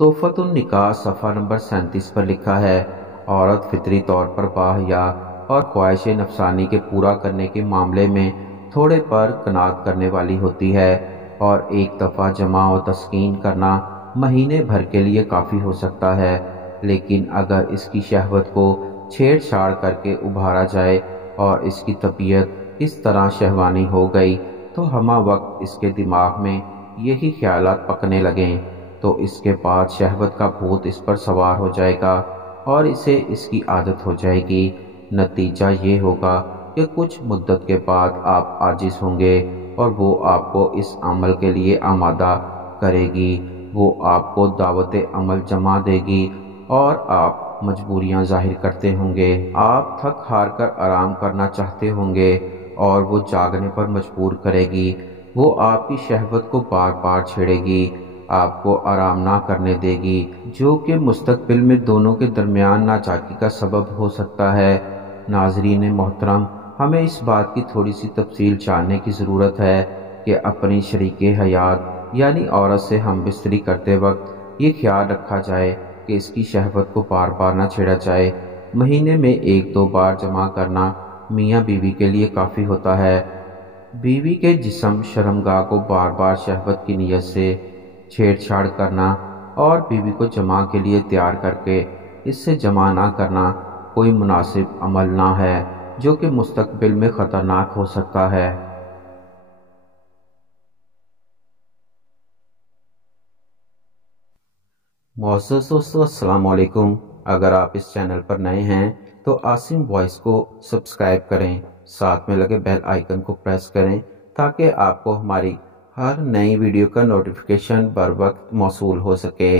तोहफ़तुन निकाह सफ़ा नंबर 37 पर लिखा है, औरत फितरी तौर पर बाहया और ख्वाहिश नफसानी के पूरा करने के मामले में थोड़े पर कनात करने वाली होती है, और एक दफ़ा जमा और तस्कीन करना महीने भर के लिए काफ़ी हो सकता है। लेकिन अगर इसकी शहवत को छेड़छाड़ करके उभारा जाए और इसकी तबीयत इस तरह शहवानी हो गई तो हमा वक्त इसके दिमाग में यही ख्यालात पकने लगें, तो इसके बाद शहवत का भूत इस पर सवार हो जाएगा और इसे इसकी आदत हो जाएगी। नतीजा ये होगा कि कुछ मुद्दत के बाद आप आजिज़ होंगे और वो आपको इस अमल के लिए आमादा करेगी। वो आपको दावत अमल जमा देगी और आप मजबूरियां ज़ाहिर करते होंगे। आप थक हार कर आराम करना चाहते होंगे और वो जागने पर मजबूर करेगी। वो आपकी शहवत को बार बार छेड़ेगी, आपको आराम ना करने देगी, जो कि मुस्तकबिल में दोनों के दरमियान नाचाकी का सबब हो सकता है। नाज़रीन मोहतरम, हमें इस बात की थोड़ी सी तफसील जानने की ज़रूरत है कि अपनी शरीके हयात यानी औरत से हम बिस्तरी करते वक्त ये ख्याल रखा जाए कि इसकी शहवत को बार बार ना छेड़ा जाए। महीने में 1-2 बार जमा करना मियाँ बीवी के लिए काफ़ी होता है। बीवी के जिस्म शर्मगाह को बार बार शहवत की नीयत से छेड़छाड़ करना और बीवी को जमा के लिए तैयार करके इससे जमा ना करना कोई मुनासिब अमल ना है, जो कि मुस्तकबिल में ख़तरनाक हो सकता है। मोअज़्ज़ज़ दोस्तों, अस्सलाम वालेकुम। अगर आप इस चैनल पर नए हैं तो आसिम वॉइस को सब्सक्राइब करें, साथ में लगे बेल आइकन को प्रेस करें ताकि आपको हमारी हर नई वीडियो का नोटिफिकेशन बर वक्त मौसूल हो सके।